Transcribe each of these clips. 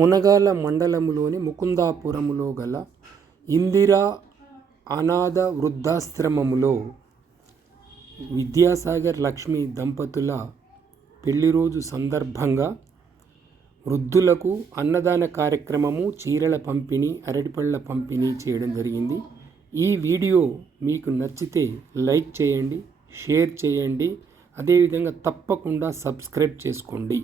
మునగాల మండలంలోని ముకుందాపురంలో గల ఇందిరా అనాథ వృద్ధాశ్రమములో విద్యాసాగర్ లక్ష్మి దంపతుల పెళ్లిరోజు సందర్భంగా వృద్ధులకు అన్నదాన కార్యక్రమము, చీరల పంపిణీ, అరటిపళ్ళ పంపిణీ చేయడం జరిగింది. ఈ వీడియో మీకు నచ్చితే లైక్ చేయండి, షేర్ చేయండి, అదేవిధంగా తప్పకుండా సబ్స్క్రైబ్ చేసుకోండి.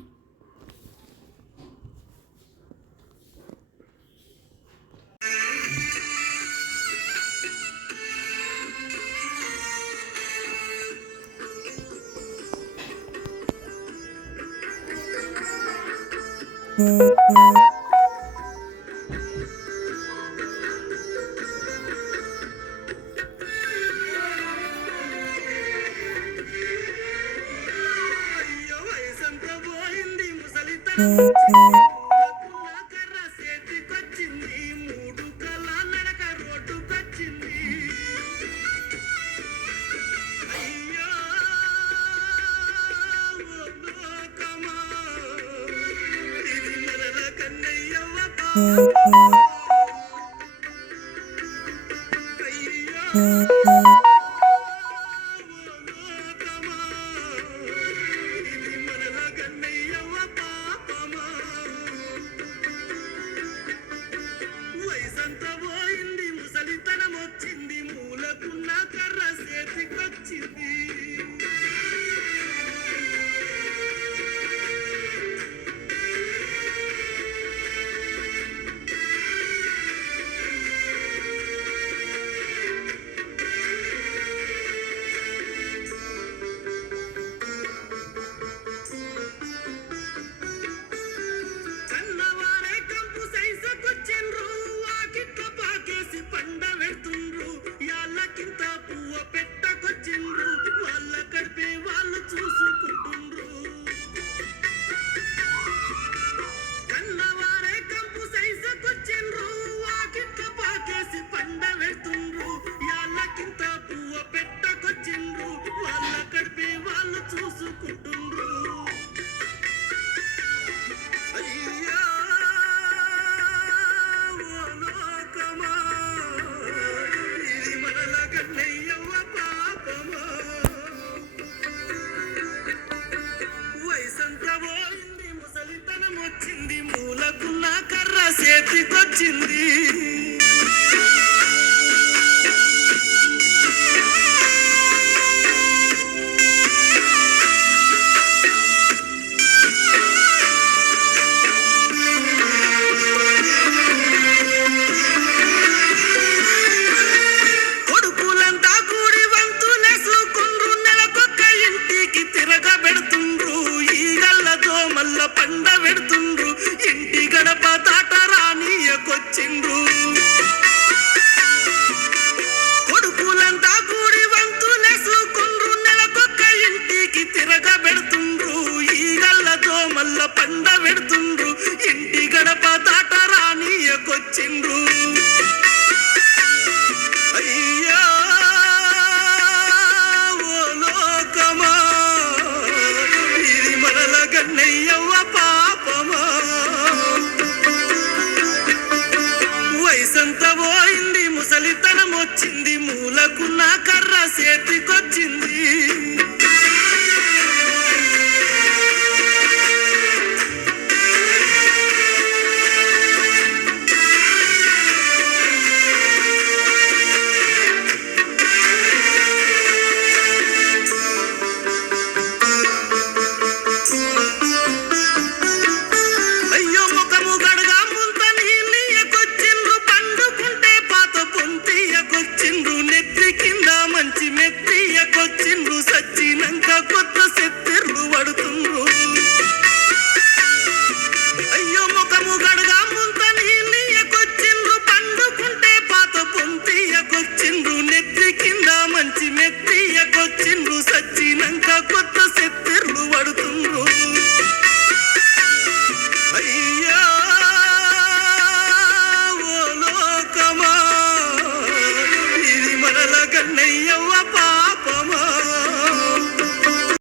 మూలకున్న కర్ర చేతికొచ్చింది. కొడుకులంతా కూడి వంతులేసుకుండ్రు, నెలకొక్క ఇంటికి తిరగబెడుతుండ్రు, ఈగళ్ళతో మల్ల పండ పెడుతుండ్రు, ఇంటి గడప దాట రానియకొచ్చిండ్రు. కొడుకులంతా కూడి వంతులేసుకుండ్రు, నెలకొక్క ఇంటికి తిరగబెడుతుండ్రు, ఈగళ్ళతో మల్ల పండ పెడుతుండ్రు, ఇంటి గడప దాట రానియకొచ్చిండ్రు. అయ్యా ఓ లోకమా, ఇది మనల గన్నయ్యవ్వ పాపమా. వయసంతా పోయింది, ముసలితనం వచ్చింది, మూలకున్న కర్ర చేతికొచ్చింది.